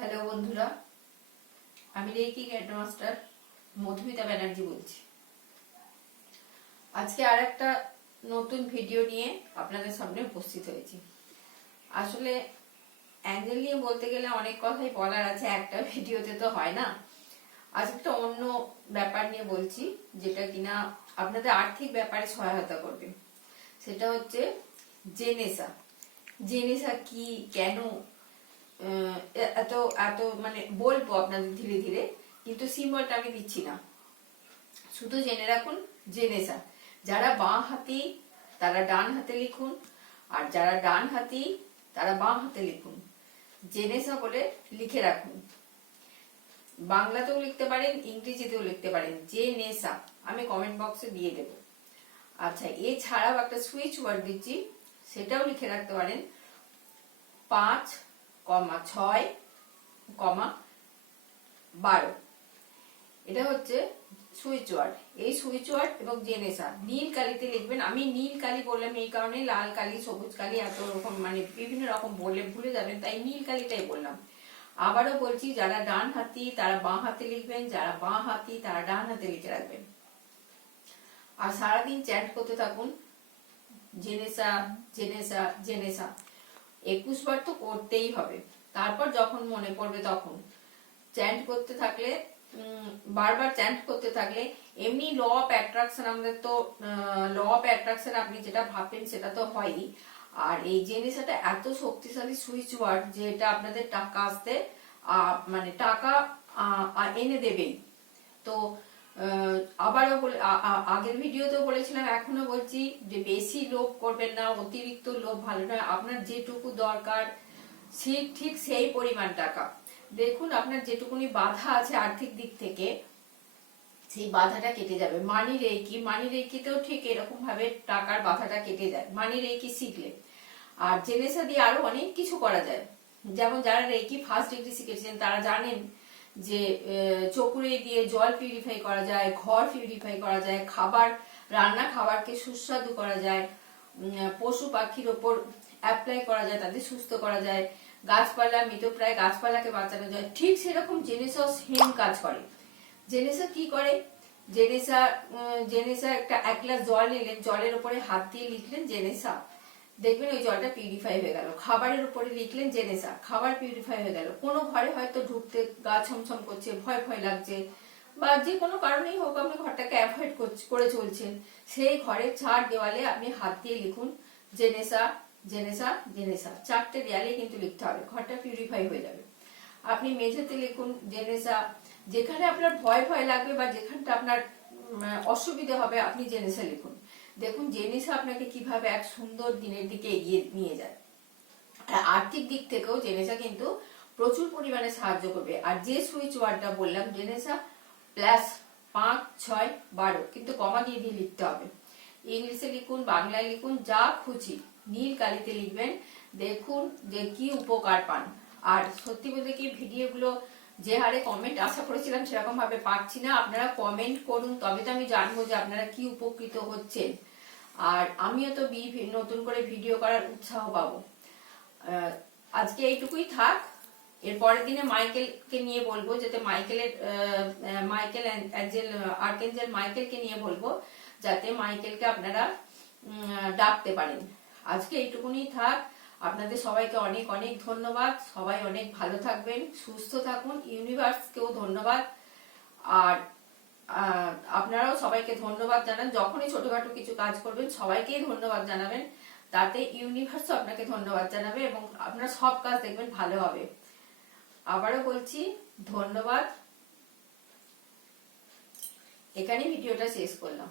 Hello বন্ধুরা, আমি reiki grandmaster Madhumita Banerjee বলছি। আজকে আর একটা নতুন ভিডিও নিয়ে আপনাদের সামনে উপস্থিত হয়েছি। আসলে অ্যাঞ্জেল নিয়ে বলতে গেলে অনেক কথাই বলার আছে, একটা ভিডিওতে তো হয় না। আজ একটা অন্য ব্যাপার নিয়ে বলছি, যেটা কিনা আপনাদের আর্থিক ব্যাপারে সহায়তা করবে। সেটা হচ্ছে জেনেসা। জেনেসা কি, কেন, এত এত মানে বলবো আপনাদের ধীরে ধীরে, কিন্তু সিম্বলটা আমি দিচ্ছি না। শুধু জেনে রাখুন জেনেসা। যারা বাঁ হাতি তারা ডান হাতে লিখুন, আর যারা ডান হাতি তারা বাঁ হাতে লিখুন। জেনেসা বলে লিখে রাখুন। বাংলাতেও লিখতে পারেন, ইংরেজিতেও লিখতে পারেন, জেনেসা। আমি কমেন্ট বক্সে দিয়ে দেব। আচ্ছা, এছাড়াও একটা সুইচ ওয়ার্ড দিচ্ছি, সেটাও লিখে রাখতে পারেন। 5,6,12। এটা হচ্ছে সুইচ ওয়ার্ড। এই সুইচ ওয়ার্ড এবং জেনেসা নীল কালিতে লিখবেন। আমি নীল কালি বললাম এই কারণে, লাল কালি, সবুজ কালি এত রকম মানে বিভিন্ন রকম বললে ভুলে যাবেন, তাই নীল কালিটাই বললাম। আবারও বলছি, যারা ডান হাতি তারা বাঁ হাতে লিখবেন, যারা বাঁ হাতি তারা ডান হাতে লিখে রাখবেন। আর সারাদিন চ্যাট করতে থাকুন, জেনেসা জেনেসা জেনেসা। 21 বার তো করতেই হবে। তারপর যখন মনে পড়বে তখন চ্যান্ট করতে থাকলে, বারবার চ্যান্ট করতে থাকলে, এমনি ল অফ অ্যাট্রাকশন, আমাদের তো ল অফ অ্যাট্রাকশন আপনি যেটা ভাববেন সেটা তো হয়ই। আর এই জেনেসাটা এত শক্তিশালী সুইচ ওয়ার্ড যে এটা আপনাদের টাকা আসতে মানে টাকা এনে দেবেই। তো আবারও আগের ভিডিওতেও বলেছিলাম, এখনো বলছি যে বেশি লোভ করবেন না, অতিরিক্ত লোভ ভালো নয়। আপনার যেটুকু দরকার ঠিক সেই পরিমাণ টাকা। দেখুন আপনার যেটুকুনি বাধা আছে আর্থিক দিক থেকে, সেই বাধাটা কেটে যাবে। মানি রেকিতেও ঠিক এরকম ভাবে টাকার বাধাটা কেটে যায় মানি রেকি শিখলে। আর জেনেসা দিয়ে আরো অনেক কিছু করা যায়। যেমন যারা রেকি ফার্স্ট ডিগ্রি শিখেছেন তারা জানেন যে চকুরে দিয়ে জল পিউরিফাই করা যায়, ঘর পিউরিফাই করা যায়, খাবারকে সুস্বাদু করা যায়, পশু পাখির ওপর অ্যাপ্লাই করা যায়, তাদের সুস্থ করা যায়, গাছপালা মৃতপ্রায় গাছপালাকে বাঁচানো যায়। ঠিক সেরকম জেনেসা সেম কাজ করে। জেনেসা কি করে? জেনেসা এক গ্লাস জল নিলেন, জলের উপরে হাত দিয়ে লিখলেন জেনেসা, দেখবেন ওই জলটা পিউরিফাই হয়ে গেল। খাবারের উপরে লিখলেন জেনেসা, খাবার পিউরিফাই হয়ে গেল। কোনো ঘরে হয়তো ঢুকতে গা ছমছম করছে, ভয় ভয় লাগছে, বা যে কোনো কারণেই হোক আপনি ঘরটাকে অ্যাভয়েড করে চলছেন, সেই ঘরে 4 দেওয়ালে আপনি হাত দিয়ে লিখুন জেনেসা জেনেসা জেনেসা। 4টে দেয়ালে কিন্তু লিখতে হবে, ঘরটা পিউরিফাই হয়ে যাবে। আপনি মেঝেতে লিখুন জেনেসা। যেখানে আপনার ভয় ভয় লাগবে বা যেখানটা আপনার অসুবিধা হবে আপনি জেনেসা লিখুন। দেখুন জেনেসা আপনাকে কিভাবে এক সুন্দর দিনের দিকে এগিয়ে নিয়ে যায়। আর আর্থিক দিক থেকেও জেনেসা কিন্তু প্রচুর পরিমাণে সাহায্য করবে। আর যে সুইচ ওয়ার্ডটা বললাম জেনেসা প্লাস 5,6,12, কিন্তু কমা দিয়ে দিয়ে লিখতে হবে। ইংলিশে লিখুন, বাংলায় লিখুন, যা খুশি নীল কালিতে লিখবেন। দেখুন যে কি উপকার পান। আর সত্যি বলতে কি, ভিডিওগুলো যে হারে কমেন্ট আশা করেছিলাম সেরকম ভাবে পাচ্ছি না। আপনারা কমেন্ট করুন, তবে তো আমি জানবো যে আপনারা কি উপকৃত হচ্ছেন, আর আমিও তো নতুন করে ভিডিও করার উৎসাহ পাবো। আজকে এইটুকুই থাক। এর পরের দিনে মাইকেলকে নিয়ে বলবো, যাতে আর্কেঞ্জেল মাইকেলকে নিয়ে বলবো, যাতে মাইকেলকে আপনারা ডাকতে পারেন। আজকে এইটুকুনি থাক। আপনাদের সবাইকে অনেক অনেক ধন্যবাদ। সবাই অনেক ভালো থাকবেন, সুস্থ থাকুন। ইউনিভার্সকেও ধন্যবাদ। আর আপনারাও সবাইকে ধন্যবাদ জানান। যখনই ছোটখাটো কিছু কাজ করবেন সবাইকেই ধন্যবাদ জানাবেন, তাতে ইউনিভার্সও আপনাকে ধন্যবাদ জানাবে এবং আপনার সব কাজ দেখবেন ভালো হবে। আবারও বলছি ধন্যবাদ। এখানেই ভিডিওটা শেষ করলাম।